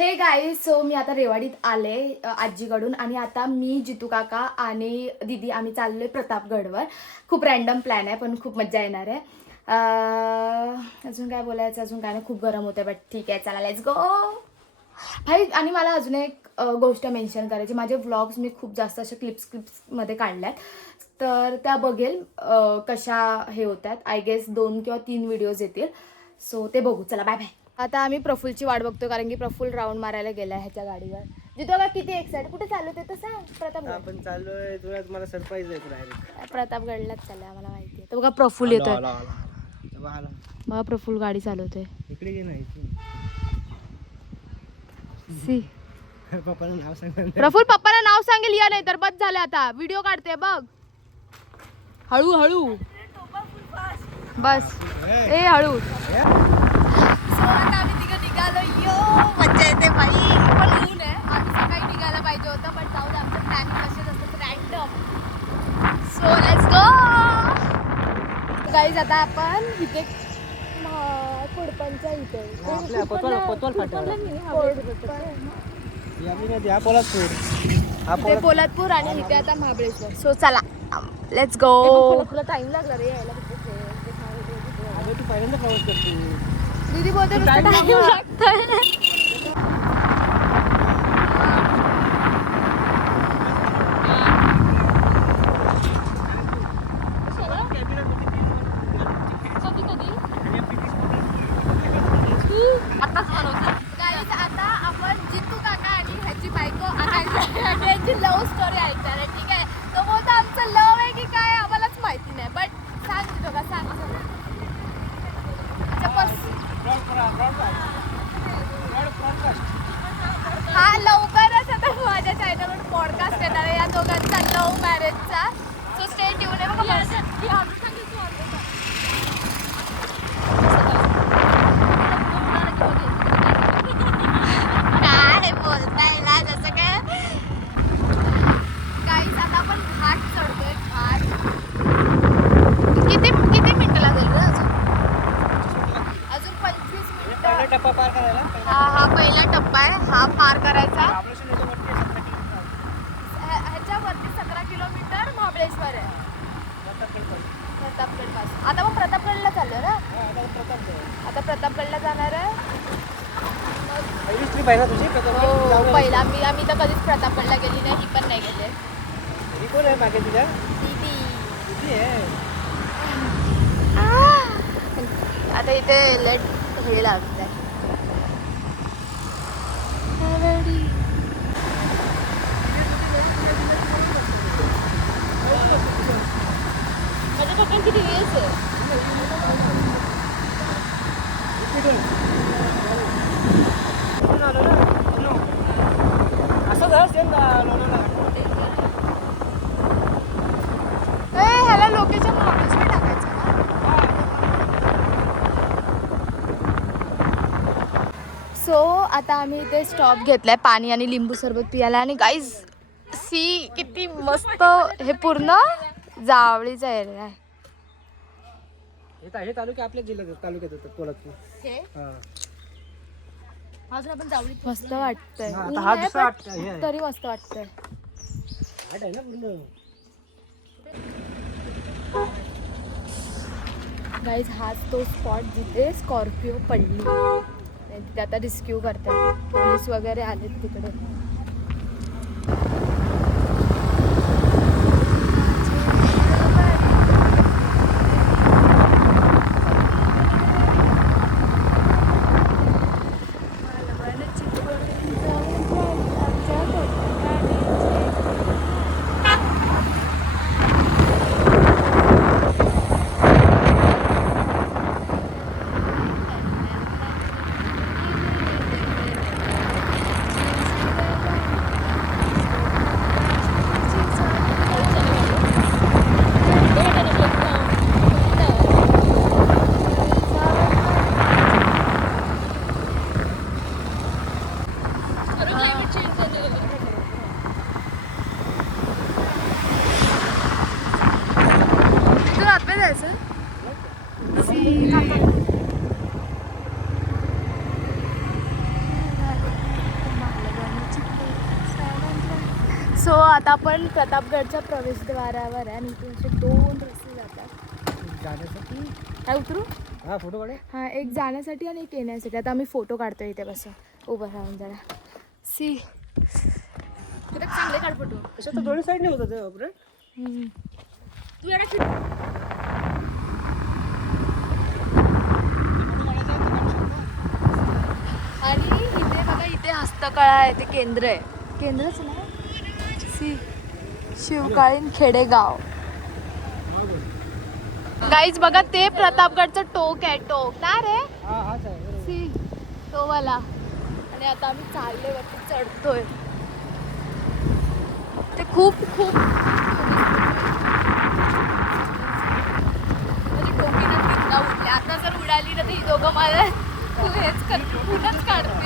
हे guys, so मी आता रेवाडीत आले आजीकडून आणि आता मी जितू काका आणि दीदी आम्ही चाललोय प्रतापगडवर. खूप रॅन्डम प्लॅन आहे पण खूप मजा येणार आहे. अजून काय बोलायचं, अजून काय नाही, खूप गरम होते बट ठीक आहे, चला लेट्स गो भाई. आणि मला अजून एक गोष्ट मेन्शन करायची, माझे व्लॉग्स मी खूप जास्त अशा क्लिप्समध्ये काढल्यात, तर त्या बघेल कशा हे होतात. आय गेस 2 किंवा 3 व्हिडिओज येतील, सो ते बघू. चला बाय बाय. आता आम्ही प्रफुलची वाट बघतो कारण की प्रफुल राऊंड मारायला गेला आहे ह्याच्या गाडीवर. जितो का किती एक्साइट, कुठे चालू ते तर सांग. प्रतापगड आपण चाललोय, तुला मला सरप्राईज आहे डायरेक्ट. प्रतापगडलाच चाललंय, आम्हाला माहिती आहे. तर बघा प्रफुल येतोय. बघा प्रफुल गाडी चालवतोय. इकडे ये नाही सी पप्पाला नाव सांग. प्रफुल पप्पाला नाव सांगेल या, नाही तर बस झालं. आता व्हिडिओ काढते बघ, हळू हळू बस. ए हळू. आता आम्ही तिघं निघालो. यो मज्जा येते बाई, पण ऊन आहे. आम्ही सकाळी निघायला पाहिजे होतं पण जाऊ दे, आमचं प्लॅनिंग कसे असतात random. So let's go guys. आता आपण इथे पुडपणच्या इथे पोलादपूर आणि इथे आता महाबळेश्वर. सो चला लेट्स गो. तुला टाइम लागला रे यायला. तू पहिल्यांदा प्रवास करते. दीदी बोलते टाइम लागतं. आता आपण जितू काका आणि ह्याची बायको ह्याची लव्ह स्टोरी ऐकणार आहे. ठीक आहे, तो बोलतो आमचं लव्ह आहे की काय आम्हालाच माहिती नाही, बट सांग जितू का, सांग. हा लवकरच आता माझ्या चॅनलवर पॉडकास्ट येणार आहे या दोघांचा लव्ह मॅरेजचा. सो स्टे ट्यून आहे. काय बोलताय ना, जसं काय गाईज. आता आपण घाट चढतोय. घाट किती मिनिटं लागेल रे? अजून 25 मिनिटं. टप्पा पार करायला हा पहिला टप्पा आहे, हा पार करायचा. ह्याच्यावरती 17 किलोमीटर महाबळेश्वर आहे, प्रतापगड पासून. आता मग प्रतापगडला चाललोय ना. आता प्रतापगडला जाणार आहे. पहिलीच ट्रिप आहे ना तुझी? हो पहिला. आम्ही तर कधीच प्रतापगडला गेली नाही, ही पण नाही गेले. ही कोण आहे मागे तुझ्या? दीदी. किती आहे? आता इथे लेट हे लागतंय. माझ्या पप्पा किती वेळच आहे. असं झालं सेम ह्याला लोकेशन महाबळेश्वर टाकायचं ना. सो आता आम्ही इथे स्टॉप घेतलाय पाणी आणि लिंबू सरबत पियाला. आणि गाईज सी किती मस्त, हे पूर्ण जावळीचा एरिया आहे. हे तालुके आपल्या जिल्ह्यात तालुक्यात होतात पोलादपूर. अजून आपण जावळी मस्त वाटतंय. हा दुसरा आहे. तरी मस्त वाटतंय. घाट आहे ना पूर्ण. गाईज हाच तो स्पॉट जिथे स्कॉर्पिओ पडली. तिथे आता रेस्क्यू करतात, पोलीस वगैरे आलेत तिकडे. सो आता आपण प्रतापगडच्या प्रवेशद्वारावर आहे आणि इथे असे 2 रस्ते जातात जाण्यासाठी. काय उतरू हा फोटो काढे. हां एक जाण्यासाठी आणि एक येण्यासाठी. आता आम्ही फोटो काढतो इथे बसून उभं राहून जरा सी तिथे चांगले काढ फोटो. कशा तर दोन्ही साईडने होतं ते ऑपरेट. तू याला आणि इथे बघा इथे हस्तकळा आहे ते केंद्र आहे केंद्रच ना सी शिवकालीन खेडेगाव. गाईज बघा ते प्रतापगडचं टोक आहे टोक ना रे हा हाच आहे बरोबर. सी तो वाला. आणि आता आम्ही चालले वरती चढतोय ते खूप खूप म्हणजे टोपीनं तिथला उडल्या. आता जर उडाली ना तर ही दोघं मला हेच करतील कुठंच काढतील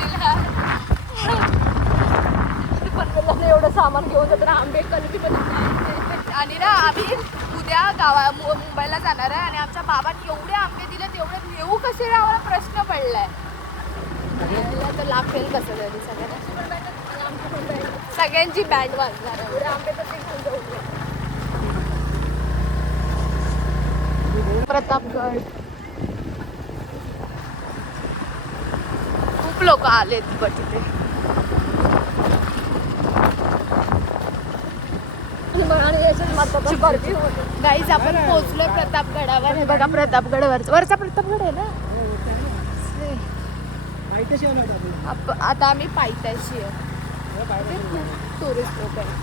पनवेलला एवढं सामान घेऊन जातं ना आंबे कलकीमध्ये. आणि ना आम्ही उद्या मुंबईला जाणार आहे आणि आमच्या बाबांनी एवढे आंबे दिले तेवढे नेऊ कसे रे आम्हाला प्रश्न पडलाय. तर लागेल कसं तरी सगळ्यांची बँड वाजणार आहे. एवढे आंबे तर ते घेऊन जाऊ. प्रतापगड खूप लोक आलेत बट तिथे गाईज आपण पोहोचलोय प्रतापगडावर. हे बघा प्रतापगडावर वरचा प्रतापगड आहे ना. माहितीशी आला होता आपण. आता आम्ही पायथ्याशी आहे टुरिस्ट लोक आहे.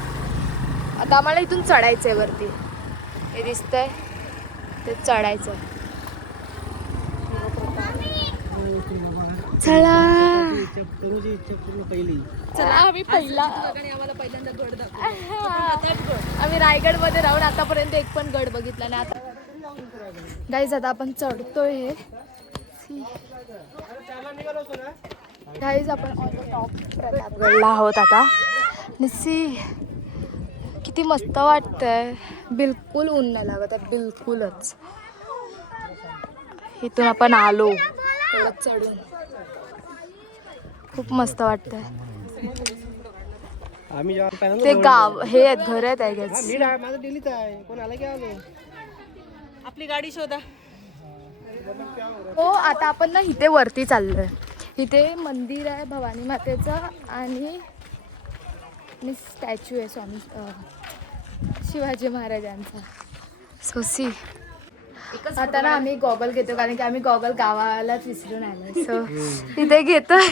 आता आम्हाला इथून चढायचं आहे वरती. हे दिसतंय ते चढायचं. चला करूची इच्छा पूर्ण पहिली. चला आम्ही पहिला आम्हाला पहिल्यांदा गड दाखव. आम्ही रायगडमध्ये राहून आतापर्यंत एक पण गड बघितला नाही. आता गाईज आता आपण चढतोय हे गाईज आपण ऑन द टॉप प्रतापगडला आहोत आता. निस्सी किती मस्त वाटतंय. बिलकुल ऊन नाही लागत आहे बिलकुलच. इथून आपण आलो एवढं चढून खूप मस्त वाटतंय. आम्ही जेव्हा पहिल्यांदा ते गाव हे आहेत घर आहेत आहे हा, मी डाय- माझं डेलीच आहे. कोण आला की आलो. आपली गाडी शोधा. हो आता आपण ना इथे वरती चाललोय. इथे मंदिर आहे भवानी मातेचं आणि स्टॅच्यू आहे स्वामी शिवाजी महाराजांचा. सोसी आता ना आम्ही गॉगल घेतो कारण की आम्ही गॉगल गावालाच विसरून आलो. सो इथे घेतोय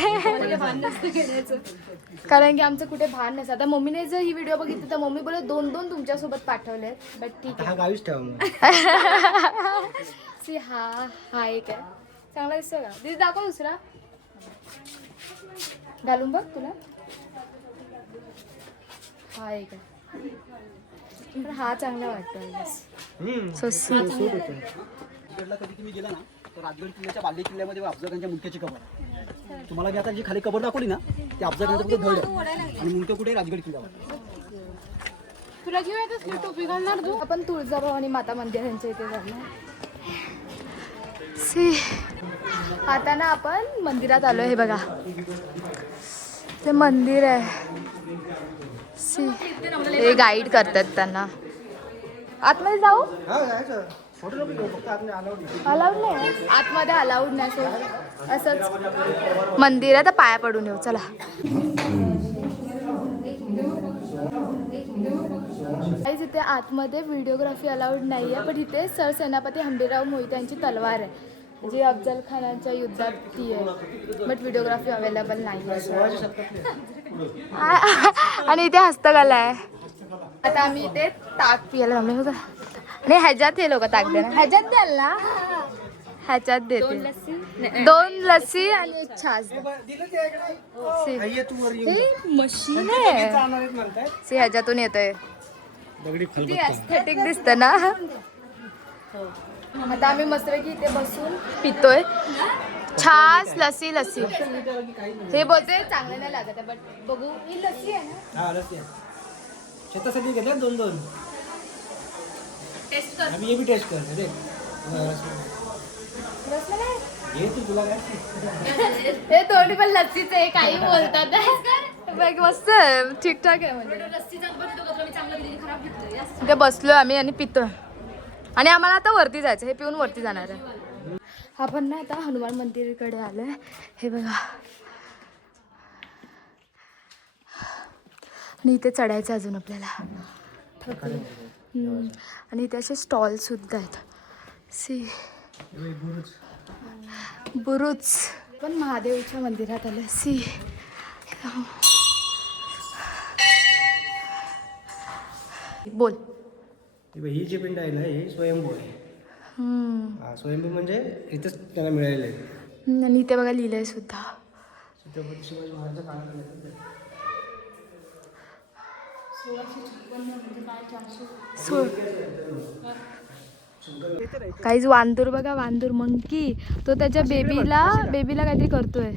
कारण की आमचं कुठे भान नसतं. आता मम्मीने जर ही व्हिडिओ बघितली तर मम्मी बोलत 2-2 तुमच्यासोबत पाठवले बट ठीक हा गावीच ठेवा मग. आहे. सी हा एक आहे चांगला दिसतो का दिदी दाखव दुसरा घालून बघ तुला. हा एक आहे पण हा चांगला वाटतो. सोसी राजगडला कधी तुम्ही गेला ना तर राजगड किल्ल्याच्या बाले किल्ल्यामध्ये अफजलखानच्या मुंडक्याची कबर आहे. तुम्हाला मी आता जी खाली कबर दाखवली ना ती अफजलखानचं कुठे धड आहे आणि मुंडकं कुठे राजगड किल्ल्यावर. तुला घेऊन येतच टोपी घालणार तू. आपण तुळजाभवानी माता मंदिर यांच्या इथे जाणार. सी आता ना आपण मंदिरात आलो. हे बघा ते मंदिर आहे. सी हे गाईड करतात त्यांना. आतमध्ये जाऊ हा जायचं. फोटो नको घेऊ, फक्त आतमध्ये अलाउड नाही. अलाउड नाही आतमध्ये अलाउड नाही. सो असंच मंदिर आहे तर पाया पडून येऊ चला. इथे आतमध्ये व्हिडिओग्राफी अलाउड नाही आहे पण इथे सरसेनापती हंबीरराव मोहिते यांची तलवार आहे जी अफजल खानाच्या युद्धात ती आहे बट व्हिडिओग्राफी अवेलेबल नाही आहे. आणि इथे हस्तकला आहे. आता आम्ही इथे ताक पियाला जमले बघा आणि ह्याच्यात हे लोक ताक देणार. ह्याच्यात द्याल ना ह्याच्यात देते 2 लस्सी आणि 1 छास. ये तू वर येऊ. हे मशीन आहे जाणार आहेत म्हणताय. सी ह्याच्यातून येतोय. दगडी किती एस्थेटिक दिसतं ना. आता आम्ही मस्तपैकी इथे बसून पितोय छास लस्सी. लस्सी हे बोलते चांगले नाही लागत आहे बट बघू. ही लस्सी आहे ना. हा रस्ते शेतासाठी घेतल्या 2-2. टेस्ट कर. आम्ही हे बी टेस्ट कर रे. रसमलाई घे तू तुला काय. हे थोडी पण लस्सीच आहे काही बोलतात. पैकी मस्त आहे, ठीकठाक आहे म्हणजे. लस्सीचा बघतो का तुला मी चांगलं दिली खराब घेतलं जास्त. इथे बसलोय आम्ही आणि पितोय आणि आम्हाला आता वरती जायचं, हे पिऊन वरती जाणार आहे. आपण ना आता हनुमान मंदिराकडे आलोय. हे बघा आणि इथे चढायचं अजून आपल्याला. आणि इथे असे स्टॉल सुद्धा आहेत. सी बुरुज. पण महादेवच्या मंदिरात आलं. सी बोल. ही जी पिंड आहे ना ही स्वयंभू आहे. हा स्वयंभू म्हणजे इथंच त्याला मिळालेलं आहे. आणि इथे बघा लिहिलंय सुद्धा. छत्रपती शिवाजी महाराजांच्या काळात काहीच वांदूर बघा, वांदूर मंकी. तो त्याच्या बेबीला काहीतरी करतोय.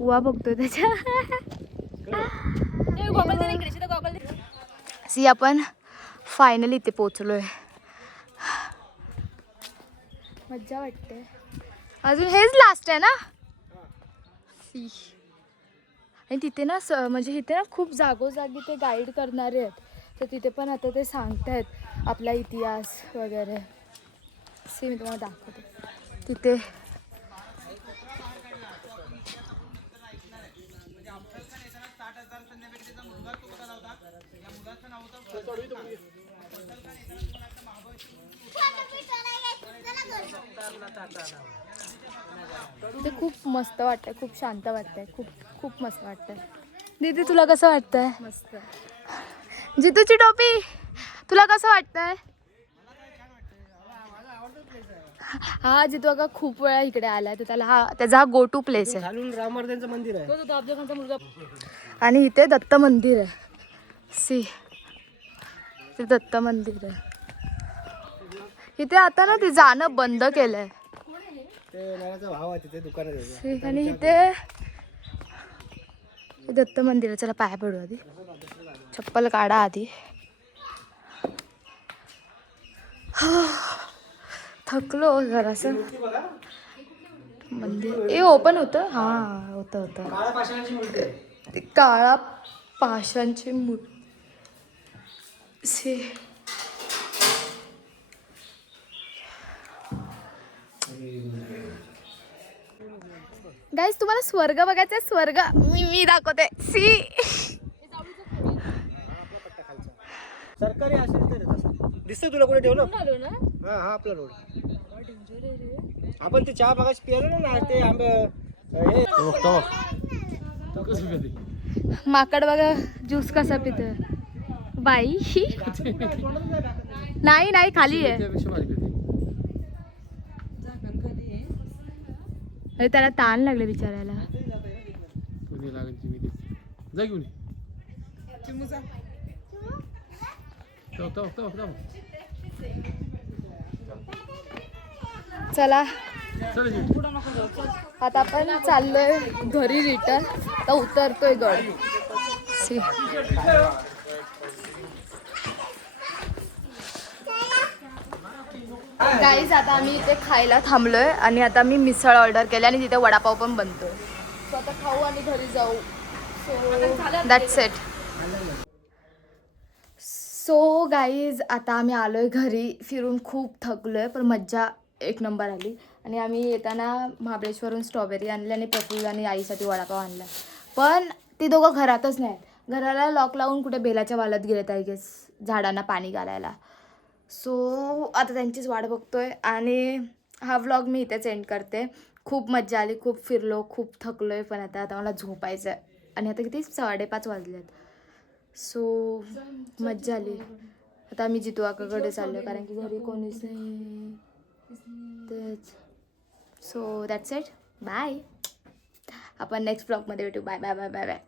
उवा बघतोय त्याच्या. सी आपण फायनली इथे पोचलोय. मज्जा वाटते. अजून हेच लास्ट आहे ना. सी आणि तिथे ना म्हणजे इथे ना खूप जागोजागी ते गाईड करणारे आहेत. तर तिथे पण आता ते सांगतायत आपला इतिहास वगैरे. सी मी तुम्हाला दाखवते तिथे. ते खूप मस्त वाटतंय, खूप शांत वाटतंय, खूप खूप मस्त वाटतंय. दीदी तुला कसं वाटतंय? मस्त. जितूची टोपी तुला कसं वाटतंय? हा जितू अगं खूप वेळा इकडे आलाय तर त्याचा हा गो टू प्लेस आहे. खालून रामवर्धनचं मंदिर आहे. तो अफजलखानचा मुलगा. आणि इथे दत्त मंदिर आहे. सी ते दत्त मंदिर आहे. इथे आता ना ते जाणं बंद केलंय. ते माझा भाव आहे तिथे दुकानात आहे. आणि इथे दत्त मंदिर आहे. चला पाया पडू आधी. चप्पल काढा आधी. थकलो जरासं. मंदिर ए ओपन होतं. हा होतं. काळ्या पाषाणाची मूर्ती आहे. ते काळा पाषाणची मूर्ती. गाईस तुम्हाला स्वर्ग बघायचा. स्वर्ग मी दाखवते. सी सरकारी असेल तर दिसतंय तुला कुठे ठेवलं. आलो ना. हा आपला रोड. आपण ते चहा बघायची पियालो ना ते आंबे हे माकड बघा ज्यूस कसा पितोय. बाई नाही खाली आहे. अरे त्याला ताण लागले बिचारायला. चला आता आपण चाललोय घरी रिटर्न. तर उतरतोय गड. गाईज आता आम्ही इथे खायला थांबलोय आणि आता मी मिसळ ऑर्डर केली आणि तिथे वडापाव पण बनतोय. सो आता खाऊ आणि घरी जाऊ. So that's it. So guys आता आम्ही आलोय घरी. फिरून खूप थकलोय पण मज्जा एक नंबर आली. आणि आम्ही येताना महाबळेश्वरून स्ट्रॉबेरी आणली आणि प्रफुल्ल आणि आईसाठी वडापाव आणला. पण ते दोघं घरातच नाहीत. घराला लॉक लावून कुठे बेलाच्या वालात गेलेत आय गेस झाडांना पाणी घालायला. सो आता त्यांचीच वाट बघतोय आणि हा व्लॉग मी इथेच एंड करते. खूप मज्जा आली, खूप फिरलो, खूप थकलोय. पण आता मला झोपायचं आहे आणि आता किती 5:30 वाजलेत. सो मज्जा आली. आता आम्ही जितू काकाकडे चाललो कारण की घरी कोणीच नाही. तेच. So that's it. बाय. आपण नेक्स्ट ब्लॉगमध्ये भेटू. Bye bye bye bye bye.